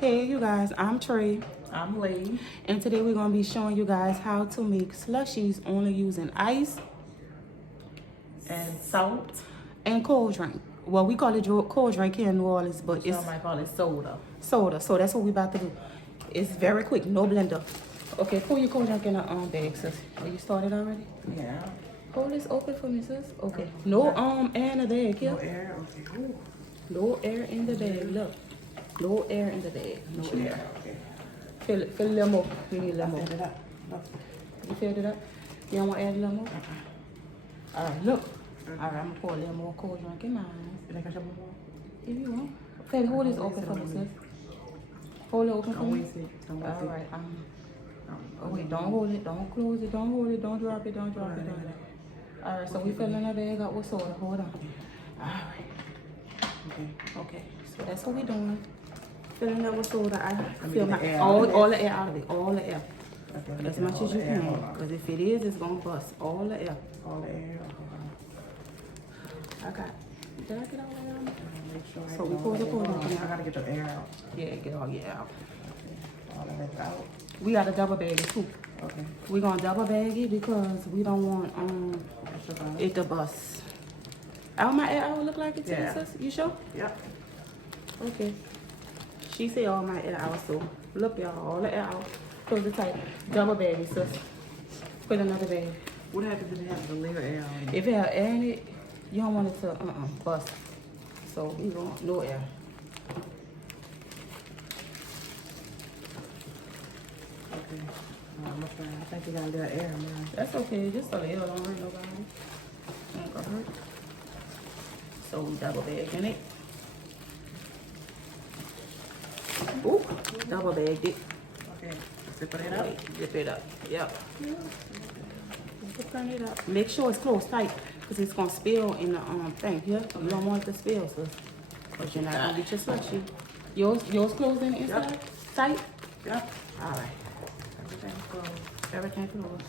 Hey you guys, I'm Trey. I'm Lee. And today we're going to be showing you guys how to make slushies only using ice And salt. and cold drink. Well, we call it cold drink here in New Orleans, but it's Some might call it soda. soda. So that's what we're about to do. It's very quick, no blender. Okay, pull your cold drink in a bag, sis. Are you started already? Yeah. Hold this open for me, sis. Okay. No air in the bag, yeah? No air. Okay. Ooh. No air in the bag. Look. No air in the bag. No air. Okay. Fill it a little more. You need a little more. Fill it up. Look. You filled it up? You don't want to add a little more? All right, look. All right, I'm going to pour a little more cold drink in mine. You think I should put more? If you want. Okay, hold this open for me, sis. Hold it open for Don't me. waste it. Don't waste All it. right. Oh, wait, don't hold it. Don't close it. Don't hold it. Don't drop it. Don't drop it. All right, so we filling our bag up with soda. Hold on. All right. Okay, so that's what we're doing. Filling up with soda. I fill my all the air out of it. All the air. Okay, As much as you can. Because if it is, it's going to bust. All the air. All the air. I got. Did I get all the air out? Make sure So we pour the cold drink I gotta get your air out. Yeah, get all your air out. All of it out. We got to double bag it too. Okay. We're going to double bag it because we don't want it to bust. All my air out look like it to you, sis? You sure? Yep. Okay. She said all my air out, so look y'all, all the air out. Close it tight. Double bag it, sis. Put another bag. What happens if it has a layer air on it? If it have air in it, you don't want it to bust. So we want no air. Okay. I'm afraid. I think you got a little air now. That's okay, just a little, don't hurt nobody. Ain't gonna hurt. So we double bagging it. Ooh, double bagged it. Okay. Zip it up. Zip it up. Yep. Turn it up. Make sure it's closed tight because it's gonna spill in the thing here. You don't want it to spill, sis. But you're not gonna get your slushy. Yours closed in the inside? Yep. Tight? Yep. All right. Everything closed. Everything closed.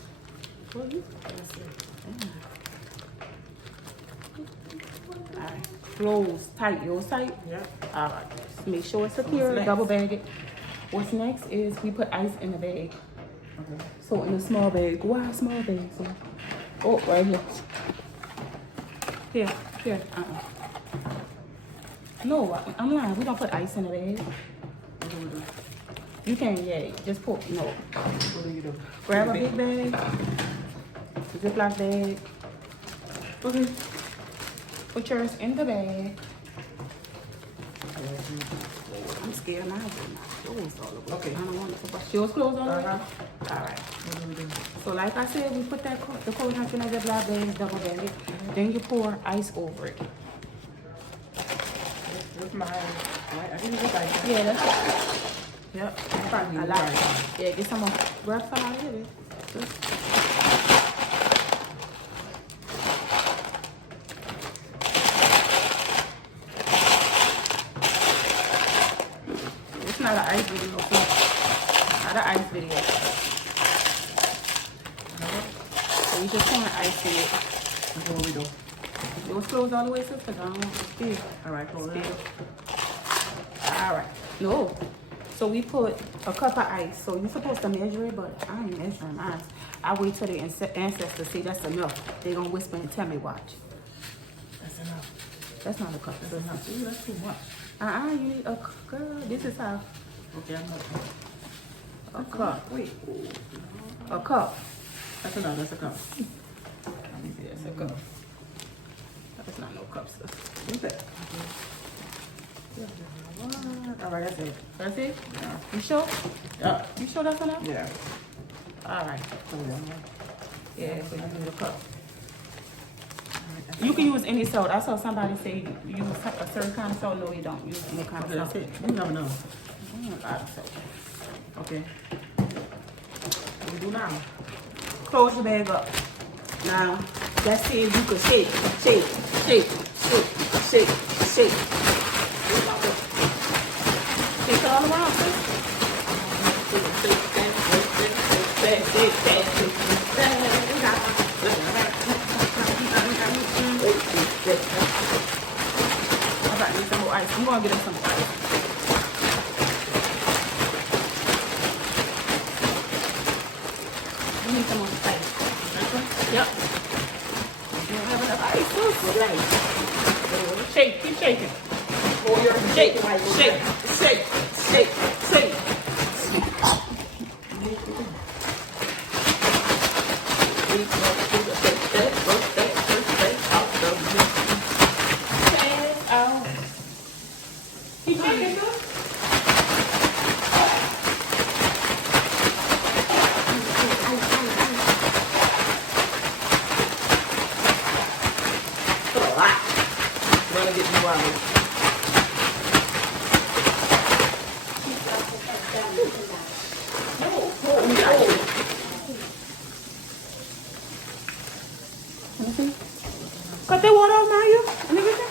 Well, you. That's it. All right. Closed tight. Yours tight? Yep. All right. Just make sure it's secure. Double bag it. What's next is we put ice in the bag. Okay. So in a small bag. Why a small bag? So, oh, right here. Here. No, I'm lying. We don't put ice in the bag. What do we do? You can, yeah. Just put, no. What do you do? Grab a big bag. Ziploc bag. Okay. Put yours in the bag. I'm scared now. Closed all over. Okay. I don't want it to bust. Yours closed all the way? All right. What do we do? So like I said, we put the cold drink in a Ziploc bag, double bag it. Then you pour ice over it. What's my I didn't get ice. Yeah, that's it. Yep. Probably I like it. Yeah, get some more. Grab some out of here, babe. It's not an ice video, so not an ice video. So you just pour ice in it. That's what we do. It was closed all the way, sister. I don't want to spill. All right, close it. All right. No. So we put a cup of ice. So you're supposed to measure it, but I ain't measuring mine. I wait till the ancestors say that's enough. They gonna whisper and tell me, watch. That's enough. That's not a cup. That's enough. Ooh, that's too much. You need a girl. This is how Okay, I'm not. a cup. Wait. A cup. That's enough. That's a cup. Yes, a cup. That's not no cup, sis. What's that? All right, that's it. That's it? Yeah. You sure? Yeah. You sure that's enough? Yeah. All right. Yeah, so you need a cup. Right, You can use any salt. I saw somebody say you use a certain kind of salt. No, you don't. Use any kind of that's salt. it. You never know. A lot of salt. Okay. What we do now? Close the bag up. Now, that's it. You can shake, shake, shake, shake, shake, shake. Shake it all around, sis. All right, need some more ice. I'm gonna get us some more ice. shaking. Oh, you're Shake, shaking like shake, shake, shake, shake. Pass out. Keep shaking, too. Put a lot. We're gonna get new hours. Let me see. Cut that water off now, you. And everything.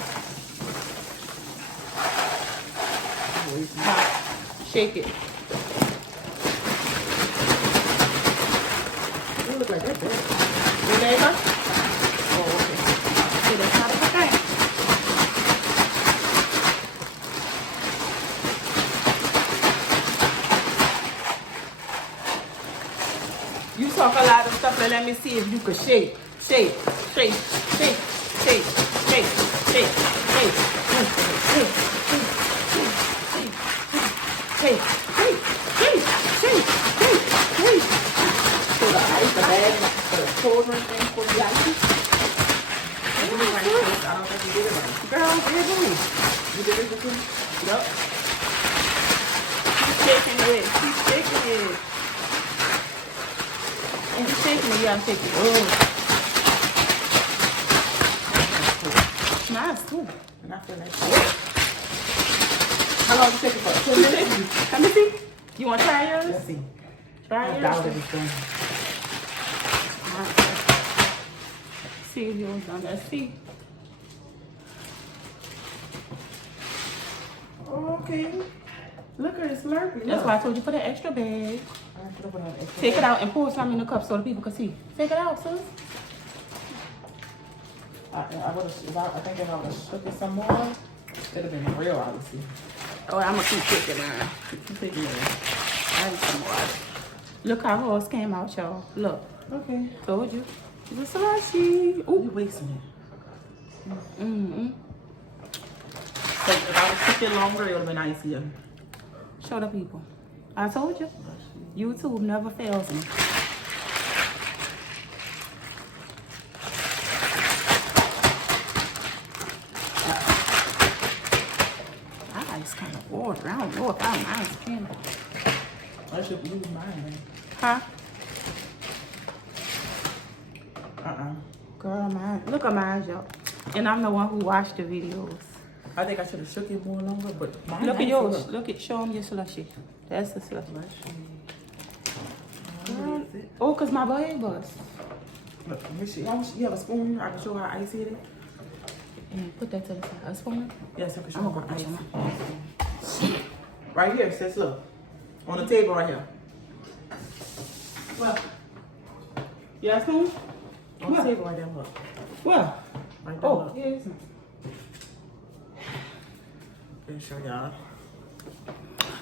Shake it. You look like that bad. You ready, huh? Oh, okay. See, that's not a good thing. You talk a lot of stuff, but let me see if you could shake, shake, shake, shake, shake, shake, shake, shake, shake, shake, shake, shake. So the ice, the bag, for the children thing for the ice. You did it right, sis. I don't think you did it right. Girl, give me. You did it with him? Yup. Keep shaking it. Keep shaking it. And keep shaking it. Yeah, I'm shaking it. Oh. Nice too. And I feel like shit. How long you take it for? 2 minutes? Let me see. You want to try yours? Let's see. Try I yours. doubt it is done. See if yours done. Let's see. Okay. Look at it slurping. That's why I told you for the extra bag. I put up another extra Take it bag. out and pour some in the cup so the people can see. Take it out, sis. I think if I would have shook it some more, it'd have been real, obviously. Oh, I'm going to keep shaking mine. Keep taking it. I need some more. Look how hers came out, y'all. Look. Okay. Told you. It's a slushy. Ooh, Ooh. you wasting it. Mm-hmm. So if I would cook it longer, it would have been easier. Show the people. I told you. YouTube never fails me. I ice kind of water. I don't know if I'm ice cream. I should use mine. Huh? Girl, mine. Look at mine, y'all. And I'm the one who watched the videos. I think I should have shook it more longer, but mine Look at nice yours. enough. Look at, show them your slushy. That's the slushy. Girl, Oh, because my bag bust. look, you have a spoon? I can show how icy it is. And put that to the side. A spoon? Yes, I can show I'm how gonna icy put it is. Right here, sis, look. On the table right here. Well. You got a spoon? On the table right there, look. Well. Right there, Oh, look. here's Let me show y'all.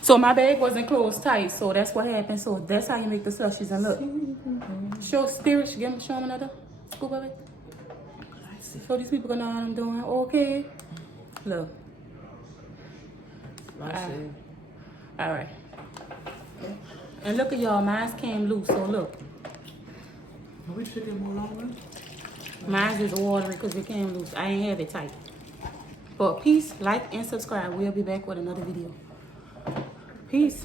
So my bag wasn't closed tight, so that's what happened. So that's how you make the slushies. And look, show Spirit, show them another scoop of it. So these people gonna know what I'm doing. Okay, look. All right. And look at y'all, mine came loose. So look, We should get more longer. mine is watery because it came loose. I ain't have it tight. But peace, like, and subscribe. We'll be back with another video. Peace.